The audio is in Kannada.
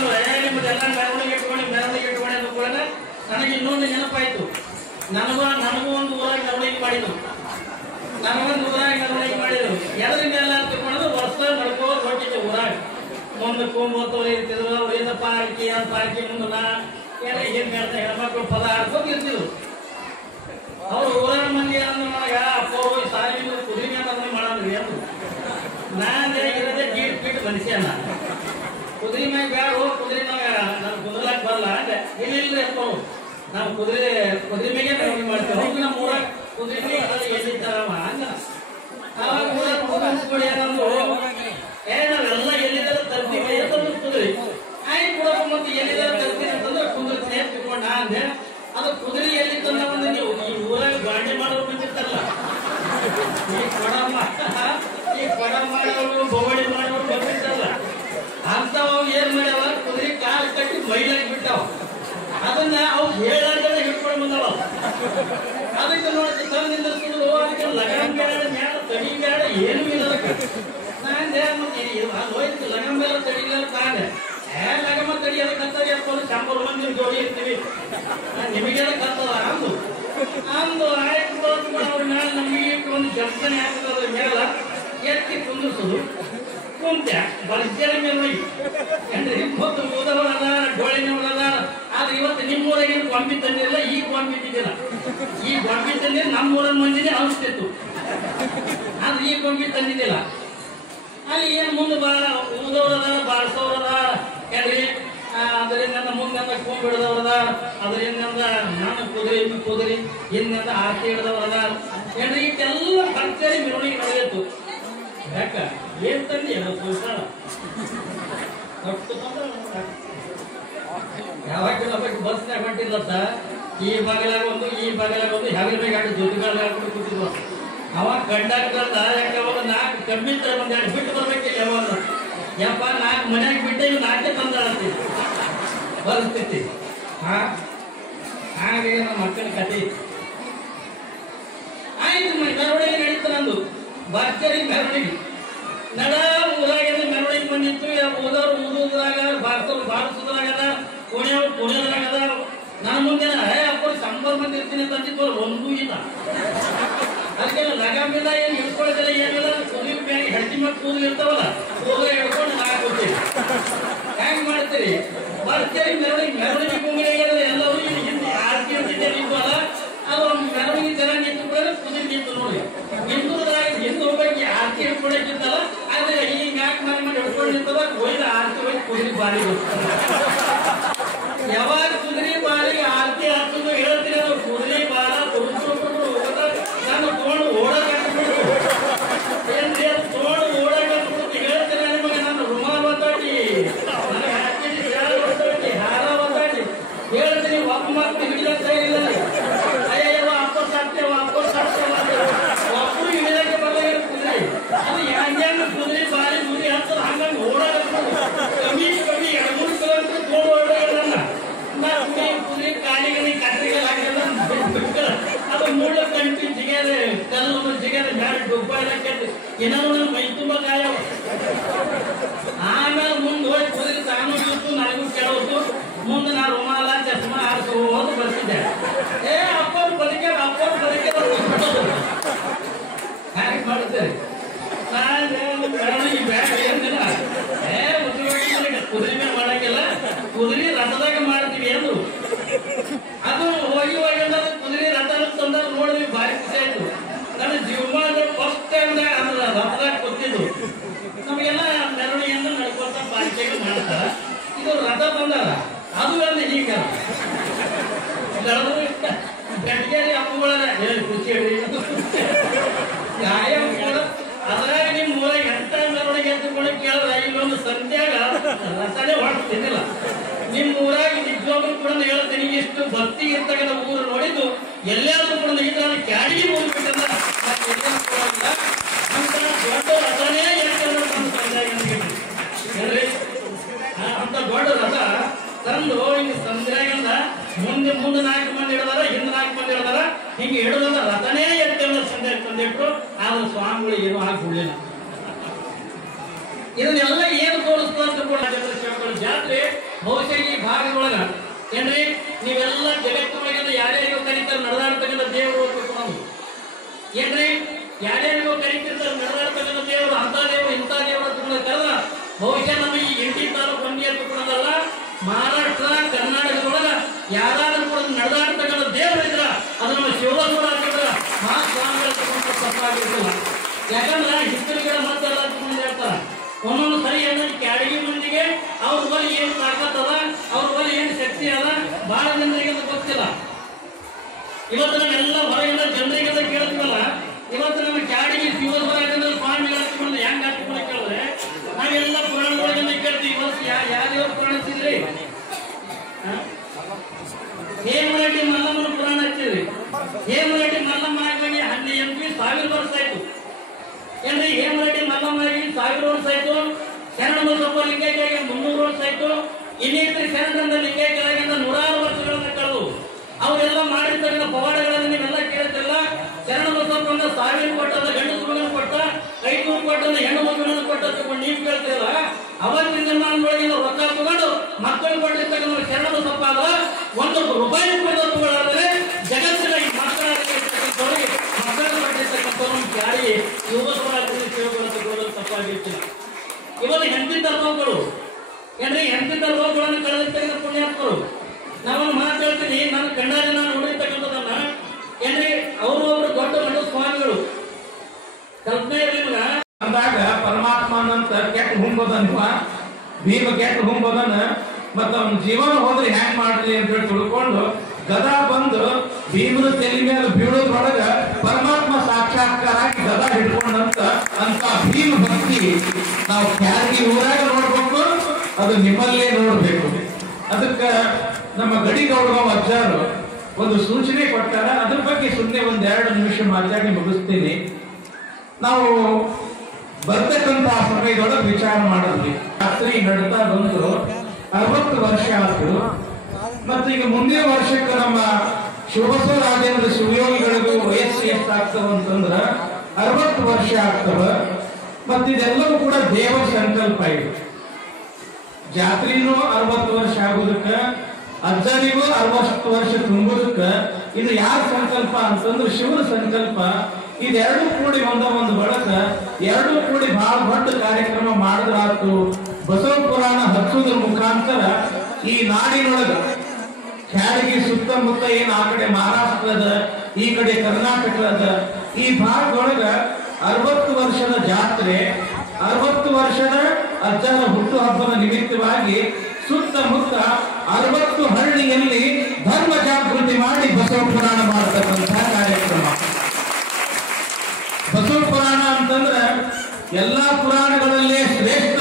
ನಿಮ್ಮದೆಲ್ಲ ಮೆರವಣಿಗೆ ಇಟ್ಕೊಂಡು ಅಂದ ಕೂಡ ನನಗೆ ಇನ್ನೊಂದು ನೆನಪಾಯ್ತು. ನನಗೂ ಒಂದು ಊರಾಗ ಮೆರವಣಿಗೆ ಮಾಡಿದ್ರು. ಎದರಿಂದ ಎಲ್ಲ ತಿಳ್ಕೊಳ್ಳೋದು ವರ್ಷ ನಡ್ಕೊಂಡು ಹೊಟ್ಟಿದ್ದೆ ಊರಾಗ. ಮುಂದೆ ಕೊಂಬತ್ತವ್ರು ಇರ್ತಿದ್ರು, ಅವರಿಂದ ಪಾರ್ಕಿ ಮುಂದೆ ಹೆಣ್ಮಕ್ಳು ಪದ ಆಡ್ಕೊಂಡು ಇರ್ತಿದ್ರು. ಅವ್ರು ಊರಾಗ ಮಂದಿ ಅಂದ್ರೆ ನನಗ ಅಪ್ಪ ಹೋಗಿ ಸಾಲಿ ಕುದುರೆ ಮೇಲೆ ಮಾಡಂದ್ರಿ ಅದು. ನಾನು ಇರೋದೇ ಗೀಟ್ ಮನುಷ್ಯ. ಕುದುರೆ ಮ್ಯಾಗ ಬ್ಯಾಡ ಹೋಗಿ ಕುದುರೆ ಮ್ಯಾಗ ನಾನು ಕುದುರ್ಲಾಕ್ ಬರಲ್ಲ ಅಂದ್ರೆ ಇಲ್ಲಿಲ್ರಿ ಅಪ್ಪ ನಾವು ಕುದುರೆ ಮ್ಯಾಗೆ ಮೆರವಣಿಗೆ ಮಾಡ್ತೇವೆ. ಹೋಗಿ ನಮ್ಮ ಊರಾಗ ಕುದುರೆ ಮ್ಯಾಗ ಎಲ್ಲಿದ್ದಾರವ ಹಂಗ ಅವಾಗ ಊರಾಗ ಏನಂದ್ರು ನಾವೆಲ್ಲ ಎಲ್ಲಿದ್ದಾರ ತರ್ತೀವಿ ಅಂತಂದ್ರೆ ಕುದುರೆ ಆಯ್ತು ಕೊಡಪ್ಪ. ಮತ್ತೆ ಎಲ್ಲಿದ್ದಾರ ತರ್ತೀನಿ ಅಂತಂದ್ರೆ ಕುದುರೆ ಸೇಫ್ ತಿಳ್ಕೊಂಡ ಅಂದೆ. ಅದು ಕುದುರೆ ಎಲ್ಲಿ ತಂದ ಒಂದು ನೀವು ಈ ಊರಾಗ ಗಾಡಿ ಮಾಡೋರು ಬಂದಿರ್ತಾರಲ್ಲ, ಈ ಕೊಡ ಮಾಡೋರು ಬೊಗಡಿ ಮಾಡೋರು ಬಂದಿರ್ತಾರಲ್ಲ ಅಂತವ್ ಏನ್ ಮಾಡ್ಯಾವ ಕುದುರೆ ಕಾಲು ಕಟ್ಟಿ ಮೈಲಾಗಿ ಬಿಟ್ಟಾವ. ಅದನ್ನ ಅವು ಹೇಳಾರ್ದ ಹಿಡ್ಕೊಂಡು ಬಂದವ. ಅದಕ್ಕೆ ನೋಡಿ ತಂದಿಂದ ಸುಳ್ಳು ಅದಕ್ಕೆ ಲಗಾಮ್ ಬೇಡ ಮ್ಯಾಲ ತಡಿ ಬೇಡ ಏನು ಇಲ್ಲ. ಅದಕ್ಕೆ ನಾನು ಹೋಯ್ತು ಲಗಾಮ್ ಬೇಡ ತಡಿಲ್ಲ ಕಾದೆ ಲಗಮ ತಡಿ ಅದಕ್ಕೆ ಕತ್ತರಿ ಹಾಕೊಂಡು ಶಾಂಪೂರ್ ಮಂದಿ ಜೋಡಿ ಇರ್ತೀವಿ ನಿಮಗೆಲ್ಲ ಕತ್ತದ ಅಂದು ಆಯ್ತು ಅವ್ರ ಮ್ಯಾಲ ನಮಗೆ ಒಂದು ಜಂಪನೆ ಹಾಕದ್ರ ಮೇಲ ಎತ್ತಿ ಕುಂದಿಸೋದು ಕುಂತೆ ಬರ್ಜರ ಮೆರವಣಿಗೆ ಏನ್ರಿ. ಮೊದಲು ಓದವರದ ಡೋಳಿನವರದ ಆದ್ರೆ ಇವತ್ತು ನಿಮ್ಮೂರಾಗೇನು ಗೊಂಬಿ ತಂದಿರಲ್ಲ, ಈ ಗೊಂಬಿ ಇದ್ದಿದ್ದಿಲ್ಲ. ಈ ಗೊಂಬಿ ತಂದಿರ ನಮ್ಮೂರ ಮಂದಿನೇ ಅನಿಸ್ತಿತ್ತು, ಆದ್ರೆ ಈ ಗೊಂಬಿ ತಂದಿದ್ದಿಲ್ಲ. ಅಲ್ಲಿ ಏನು ಮುಂದೆ ಊದವ್ರದ ಬಾಳ್ಸೋರದ ಏನ್ರಿ. ಅದರಿಂದ ಮುಂದೆ ಕೊಂಬ್ ಹಿಡಿದವ್ರದ, ಅದರಿಂದ ನಾನು ಕುದುರೆ ಹಿಂದಿಂದ ಆರ್ತಿ ಹಿಡಿದವ್ರದ ಏನ್ರಿ. ಇಟ್ಟೆಲ್ಲ ಭರ್ಜರಿ ಮೆರವಣಿಗೆ ನಡೆಯಿತು. ಯಾಕ ಏನ್ ತಂದಿ ಯಾವಾಗ ಬಸ್ನಾಗ ಹೊಂಟಿರ್ಲತ್ತ ಈ ಬಾಗಿಲಾಗ ಒಂದು ಹೆಗಲ ಮೇಲೆ ಹಾಕಿ ಜೊತೆಗಾಲ ಹಾಕೊಂಡು ಕೂತಿದ್ವು. ಅವಾಗ ಗಂಡಾಗ್ದ ಯಾಕೆ ಅವಾಗ 4 ಕಮ್ಮಿ ಒಂದ್ 2 ಬಿಟ್ಟು ಬರ್ಬೇಕಿಲ್ಲ. ಯಾವಾಗ ಯಪ್ಪ 4 ಮನ್ಯಾಗ ಬಿಟ್ಟೆ ಇವ್ 4 ತಂದಾಡ್ತಿ ಪರಿಸ್ಥಿತಿ. ಹಾಗೆ ನಮ್ಮ ಮಕ್ಕಳ ಕತೆ ಆಯ್ತು. ಮೆರವಣಿಗೆ ನಡೀತು. ನಂದು ಭರ್ಜರಿ ಮೆರವಣಿಗೆ ನಡ ಊರಾಗೆಲ್ಲ ಮೆರವಣಿಗೆ ಬಂದಿತ್ತು. ಓದೋರು ಊದುದ್ರಾಗ ಬಾರಿಸೋದ್ರಾಗದ ಪುಣ್ಯದ್ರಾಗದ. ನನ್ನ ಮುಂದೆ ಅಪ್ಪ ಸಂಬರ್ ಮಂದಿ ಇರ್ತೀನಿ ತಂದಿತ್ತು ಒಂದೂ ಇಲ್ಲ. ಅದಕ್ಕೆಲ್ಲ ಲಗಾಮಿಲ್ಲ, ಏನು ಹಿಡ್ಕೊಳ್ಳೋದಿಲ್ಲ, ಏನಿಲ್ಲ. ಕುದುರೆ ಮ್ಯಾಗ ಹೆಡ್ತಿ ಮ್ಯಾಗ ಕೂದಲು ಇರ್ತಾವಲ್ಲ, ಕೂದಲು ಹಿಡ್ಕೊಂಡು ಹಾಕೋತೀವಿ. ಹೆಂಗ್ ಮಾಡ್ತೀರಿ ಭರ್ಜರಿ ಮೆರವಣಿಗೆ ಭೂಮಿಯಾಗ ಎಲ್ಲರೂ ಹಿಂದೆ ಆರ್ತಿ ಹೊಂದಿದ್ದೆ ನಿಂತಲ್ಲ. ಅದು ಮೆರವಣಿಗೆ ಚೆನ್ನಾಗಿ ನಿಂತು ಕೂಡ ಕುದುರೆ ನಿಂತು ನೋಡಿ ನಿಂತುದ್ರಾಗ ಹಿಂದೆ ಹೋಗಿ ಆರ್ತಿ ಹಿಡ್ಕೊಳಕ್ಕಿಂತಲ್ಲ. ಆದ್ರೆ ಈಗ ಯಾಕೆ ಮಾಡಿ ಹಿಡ್ಕೊಂಡು ನಿಂತದ ಒಯ್ದ ಆರ್ತಿ ಹೋಗಿ ಕುದುರೆ ಬಾರಿ ಯಾವಾಗ ಕುದುರೆ ಬಾರಿಗೆ ಆರ್ತಿ ಹಾಕೋದು ಹೇಳ್ತೀನಿ. ಅದು ಕುದುರೆ ಬಾಲ ನಾನು ತಗೊಂಡು ಓಡಾಡ್ಬಿಡ್ತು ಏನ್ರಿ. ಅದು ತಗೊಂಡು ಓಡಾಡ್ಬಿಡ್ತು ಹೇಳ್ತೀನಿ ನಿಮಗೆ. ನಾನು ರುಮಾಲ್ ಒತ್ತಾಡಿ ನನಗೆ ಹಾಕಿ ಹಾರ ಒತ್ತಾಡಿ ಹೇಳ್ತೀನಿ. ಒಬ್ಬ ಮಕ್ಕಳು ಹಿಡಿಯತ್ತ ಇಲ್ಲ. ಅಯ್ಯವ ವಾಪಸ್ ಆಗ್ತೇವೆ ಒಬ್ಬರು ಹಿಡಿಯಕ್ಕೆ ಬರಲಾಗ ಕುದುರೆ. ಅದು ಹೆಂಗ ಕುದುರೆ ಬಾರಿ ಗುರಿ ಹತ್ತದ ಹಂಗಂಗೆ ಓಡಾಡ್ಬಿಟ್ಟು ಕಮ್ಮಿ 2-3 ಕಿಲೋಮೀಟರ್ ತಗೊಂಡು ಓಡಾಡಲ್ಲ. ಕುದುರೆ ಕಾಲಿಗೆ ಕತ್ತರಿಗೆಲ್ಲ ಹಾಕಿಲ್ಲ. ಅದು ಮೂಲ ಕಂಟಿ ಜಿಗೇರೆ ಕಲ್ಲು ಜಿಗೇರೆ ಬ್ಯಾಡ ಡುಬ್ಬ ಎಲ್ಲ ಕೆಟ್ಟು ಏನಾದ್ರು ಮೈ ತುಂಬ ಗಾಯ. ಆಮೇಲೆ ಮುಂದೆ ಹೋಗಿ ಕುದುರೆ ತಾನು ಇತ್ತು ನನಗೂ ಕೇಳೋದು. ಮುಂದೆ ನಾ ರುಮಾಲ ಚಸ್ಮಾ ಹಾರಿಸೋದು ಬರ್ತಿದ್ದೆ. ಅಪ್ಪವ್ರು ಬದುಕ್ಯಾರ ಹಾಗೆ ಮಾಡುತ್ತೇವೆ. ಮೆರವಣಿಗೆ ಬ್ಯಾಡ ಏನಿಲ್ಲ. ಕುದುರೆ ಮೇಲೆ ಮಾಡಂಗಿಲ್ಲ, ಕುದುರೆ ರಥದಾಗ ಮಾಡ್ತೀವಿ ಅಂದ್ರು. ಅದು ಹೋಗಿ ಕುದುರೆ ರಥ ತಂದಾಗ ನೋಡಿದ್ವಿ, ಭಾರಿ ಖುಷಿ ಆಯ್ತು. ನನ್ನ ಜೀವಮಾನ ಫಸ್ಟ್ ಟೈಮ್ ರಥದಾಗ ಕೂತಿದ್ದು. ನಮಗೆಲ್ಲ ಮೆರವಣಿಗೆ ಅಂದ್ರೆ ನಡ್ಕೊತ ಪಾಲಿಕೆಗೆ ಮಾಡ್ತಾರ. ಇದು ರಥ ಬಂದಾರ ಅದು ಅಂದ್ರೆ ಹೀಗ ಗಟ್ಟಿಗೆಯಲ್ಲಿ ಹಬ್ಬಗಳ ಖುಷಿ ಗಾಯ ಅದ್ರಾಗ ನಿಮ್ ಊರಾಗ ಎಂತ ಮೆರವಣಿಗೆ ಎತ್ತುಕೊಂಡು ಕೇಳಿದ್ರೆ ಇಲ್ಲೊಂದು ಸಂತ್ಯಾಗ ರಥನೇ ಹೊಡ್ತಿದ್ದಿಲ್ಲ. ನಿಮ್ ಊರಾಗ ನಿಜವಾಗ್ಲೂ ಕೂಡ ಹೇಳ್ತೀನಿ, ಇಷ್ಟು ಭಕ್ತಿ ಇರ್ತಕ್ಕಂಥ ಊರು ನೋಡಿದ್ದು ಎಲ್ಲಾದ್ರೂ ಕೂಡ ಈ ತರ ಕ್ಯಾಡಿಗೆ ಹೋಗ್ಬಿಟ್ಟಲ್ಲ ಅಂತ ದೊಡ್ಡ ರಥನೇ ಹೇಳ್ರಿ. ಅಂತ ದೊಡ್ಡ ರಥ ತಂದು ಹಿಂಗ ಸಂಧ್ಯಾಗಂದ ಮುಂದೆ 4 ಮಂದಿ ಹಿಡಿದಾರ, ಹಿಂದೆ 4 ಮಂದಿ ಹಿಡಿದಾರ. ಹಿಂಗೆ ಹಿಡಿದ ರಥನೇ ಎತ್ತೇಳ ಸಂಧ್ಯಾಗ ತಂದಿಟ್ರು. ಆದ್ರೆ ಸ್ವಾಮಿಗಳು ಏನೂ ಆಗ್ಬಿಡ್ಲಿಲ್ಲ. ಇದನ್ನೆಲ್ಲ ಏನು ತೋರಿಸ್ತಾ ಜಾತ್ರೆ ಬಹುಶಃ ಈ ಭಾಗದೊಳಗ ಏನ್ರಿ ನೀವೆಲ್ಲ ಜಗತ್ತೊಳಗಿಂದ ಯಾರ್ಯಾರಿಗೂ ಕರೀತಾರೆ ನಡೆದಾಡ್ತಕ್ಕಂಥ ದೇವರು ನಾವು ಏನ್ರಿ ಯಾರ್ಯಾರಿಗೂ ಕರೀತಿರ್ತಾರೆ ನಡೆದಾಡ್ತಕ್ಕಂಥ ದೇವರು ಅಂತ ದೇವರು ಇಂಥ ದೇವರು ಅಂತ ಕರೆದ ಬಹುಶಃ ನಮ್ಮ ಈ ಇಂಡಿ ತಾಲೂಕು ಒಂದೇ ಅಂತಕ್ಕಂಥದ್ದಲ್ಲ ಮಹಾರಾಷ್ಟ್ರ ಕರ್ನಾಟಕದೊಳಗ ಯಾರಾದ್ರೂ ಕೂಡ ನಡೆದಾಡ್ತಕ್ಕಂಥ ದೇವರು ಇದ್ರ ಅದು ನಮ್ಮ ಶಿವಸೂರ ಹಾಕಿದ್ರ ಮಹಾಸ್ವಾಮಿಗಳ ತಪ್ಪಾಗಿರ್ತಿಲ್ಲ. ಯಾಕಂದ್ರೆ ಹಿಸ್ತರಿಗಳ ಮಾತೆಲ್ಲ ಹೇಳ್ತಾರ ಒಂದೊಂದು ಸರಿ ಏನಂದ್ರೆ ಕ್ಯಾಡಗಿ ಮಂದಿಗೆ ಅವ್ರ ಬಳಿ ಏನು ತಾಕತ್ತದ ಅವ್ರ ಬಳಿ ಏನು ಶಕ್ತಿ ಅದ ಬಹಳ ಜನರಿಗೆ ಗೊತ್ತಿಲ್ಲ. ಇವತ್ತು ನಾವೆಲ್ಲ ಹೊರಗಿನ ಜನರಿಗೆಲ್ಲ ಕೇಳ್ತೀವಲ್ಲ, ಇವತ್ತು ನಮ್ಮ ಕ್ಯಾಡಗಿ ಶಿವಸೂರ ಸ್ವಾಮಿಗಳ ಹಚ್ಕೊಂಡು ಹೆಂಗ್ ಹಚ್ಕೊಂಡು ಕೇಳಿದ್ರೆ ನಾವೆಲ್ಲ ಪುರಾಣದೊಳಗಿಂದ ಕೇಳ್ತೀವಿ. ಇವತ್ತು ಯಾರ್ಯಾವ ಪುರಾಣ ಹಚ್ಚಿದ್ರಿ? ಹೇಮರೆಡ್ಡಿ ಮಲ್ಲಮ್ಮನ ಪುರಾಣ ಹಚ್ಚಿದ್ರಿ. ಹೇಮರೆಡ್ಡಿ ಮಲ್ಲಮ್ಮ ಆಗಿ 1000 ವರ್ಷ ಆಯ್ತು ಏನ್ರಿ. ಹೇಮರೆಡ್ಡಿ ಮಲ್ಲಮ್ಮ 1000 ವರ್ಷ ಆಯ್ತು. ಶರಣ ಬಸಪ್ಪ ಲಿಂಗೈಕ್ಯಗೆ 300 ವರ್ಷ ಆಯ್ತು. ಇನ್ನಿತರ ಶರಣರ ಲಿಂಗೈಕ್ಯರಾಗಿಂದ 100 ವರ್ಷಗಳನ್ನ ಕಳೆದು ಅವರೆಲ್ಲ ಮಾಡಿರ್ತಕ್ಕಂಥ ಪವಾಡಗಳನ್ನು ನೀವೆಲ್ಲ ಕೇಳ್ತಿಲ್ಲ. ಶರಣ ಬಸಪ್ಪನ 1000 ಕೊಟ್ಟದ ಗಂಡಸು ಮಗನ ಕೊಟ್ಟ, 500 ಕೊಟ್ಟದ ಹೆಣ್ಣು ಮಗನನ್ನು ಕೊಟ್ಟ ತಗೊಂಡು ನೀವು ಕೇಳ್ತಿಲ್ಲ. ಅವತ್ತಿನ ದಿನಮಾನದೊಳಗಿನ ರೊಕ್ಕ ತಗೊಂಡು ಮಕ್ಕಳು ಕೊಟ್ಟಿರ್ತಕ್ಕಂಥ ಶರಣ ಬಸಪ್ಪ ಅದ ₹1 ತಗೊಳ್ಳಾದ್ರೆ ಜಗತ್ತಿನ ಈ ಮಕ್ಕಳಾಗಿರ್ತಕ್ಕಂಥವ್ರಿಗೆ ಮಕ್ಕಳು ಕೊಟ್ಟಿರ್ತಕ್ಕಂಥವ್ರು ಜಾರಿ ಯುವಕರು ತಪ್ಪಾಗಿರ್ತಿಲ್ಲ. ಇವತ್ತು ಎಂತಿದ್ದ ರೋಗಗಳು ಏನ್ರಿ, ಎಂತಿದ್ದ ರೋಗಗಳನ್ನು ಕಳೆದಿರ್ತಕ್ಕಂಥ ಪುಣ್ಯಾತ್ಮರು. ನಾವೊಂದು ಮಾತು ಹೇಳ್ತೀನಿ, ನಾನು ಕಣ್ಣಾರೆ ನಾನು ನೋಡಿರ್ತಕ್ಕಂಥದನ್ನ ಏನ್ರಿ, ಅವರು ಒಬ್ರು ದೊಡ್ಡ ಮಠದ ಸ್ವಾಮಿಗಳು ಕಲ್ಪನೆ ಇರಲಿಲ್ಲ ಅಂದಾಗ ಪರಮಾತ್ಮನಂತ ಕೆಟ್ಟ ಹುಂಬೋದನ್ವ ಭೀಮ ಕೆಟ್ಟ ಹುಂಬೋದನ್ನ ಮತ್ತ ಅವ್ನ ಜೀವನ ಹೋದ್ರೆ ಹ್ಯಾಂಗ್ ಮಾಡ್ಲಿ ಅಂತ ಹೇಳಿ ತಿಳ್ಕೊಂಡು ಗದಾ ಬಂದು ಭೀಮನ ತಲೆ ಮೇಲೆ ಬೀಳೋದ್ರೊಳಗ ಪರಮಾತ್ಮ ಸಾಕ್ಷಾತ್ಕಾರ ಆಗಿ ಗದಾ ಹಿಡ್ಕೊಂಡಂತ ಅಂತ ಭೀಮ ಭಕ್ತಿ ನಾವು ಕ್ಯಾರಗಿ ಊರಾಗ ನೋಡ್ಬೇಕು, ಅದು ನಿಮ್ಮಲ್ಲೇ ನೋಡ್ಬೇಕು. ಅದಕ್ಕ ನಮ್ಮ ಗಡಿಗೌಡರಾವ್ ಅಜ್ಜಾರು ಒಂದು ಸೂಚನೆ ಕೊಟ್ಟಾರ. ಅದ್ರ ಬಗ್ಗೆ ಸುಮ್ಮನೆ 1-2 ನಿಮಿಷ ಮಾತಾಡಿ ಮುಗಿಸ್ತೀನಿ. ನಾವು ಬರ್ತಕ್ಕಂತ ಸಮಯದೊಳಗೆ ವಿಚಾರ ಮಾಡಿದ್ವಿ. ರಾತ್ರಿ ನಡ್ತಾ ಬಂದು 60 ವರ್ಷ ಆಯ್ತು. ಮತ್ತು ಈಗ ಮುಂದಿನ ವರ್ಷಕ್ಕೆ ನಮ್ಮ ಶಿವಬಸವ ರಾಜೇಂದ್ರ ಶಿವಯೋಗಿಗಳಿಗೂ ವಯಸ್ಸು ಎಷ್ಟಾಗ್ತವ ಅಂತಂದ್ರ 60 ವರ್ಷ ಆಗ್ತವ. ಮತ್ತಿದೆಲ್ಲವೂ ಕೂಡ ದೇವರ ಸಂಕಲ್ಪ ಇದೆ. ಜಾತ್ರೆನೂ 60 ವರ್ಷ ಆಗೋದಕ್ಕ, ಅಜ್ಜನಿಗೂ 60 ವರ್ಷ ತುಂಬೋದಕ್ಕ ಇದು ಯಾರ ಸಂಕಲ್ಪ ಅಂತಂದ್ರೆ ಶಿವನ ಸಂಕಲ್ಪ. ಇದೆರಡು ಕೂಡಿ ಒಂದು ಬಳಕ ಎರಡು ಕೂಡಿ ಬಹಳ ದೊಡ್ಡ ಕಾರ್ಯಕ್ರಮ ಮಾಡಿದ್ರಾತು. ಬಸವ ಪುರಾಣ ಹಚ್ಚೋದ್ರ ಮುಖಾಂತರ ಈ ನಾಡಿನೊಳಗ ಕ್ಯಾಡಗಿ ಸುತ್ತಮುತ್ತ ಏನ್ ಆ ಕಡೆ ಮಹಾರಾಷ್ಟ್ರದ ಈ ಕಡೆ ಕರ್ನಾಟಕದ ಈ ಭಾಗದೊಳಗ 60 ವರ್ಷದ ಜಾತ್ರೆ, 60 ವರ್ಷದ ಅಜ್ಜನ ಹುಟ್ಟು ಹಬ್ಬದ ನಿಮಿತ್ತವಾಗಿ ಸುತ್ತಮುತ್ತ 60 ಹಳ್ಳಿಯಲ್ಲಿ ಧರ್ಮ ಜಾಗೃತಿ ಮಾಡಿ ಬಸವ ಪುರಾಣ ಮಾಡತಕ್ಕಂಥ ಕಾರ್ಯಕ್ರಮ. ಬಸವ ಪುರಾಣ ಅಂತಂದ್ರೆ ಎಲ್ಲಾ ಪುರಾಣಗಳಲ್ಲೇ ಶ್ರೇಷ್ಠ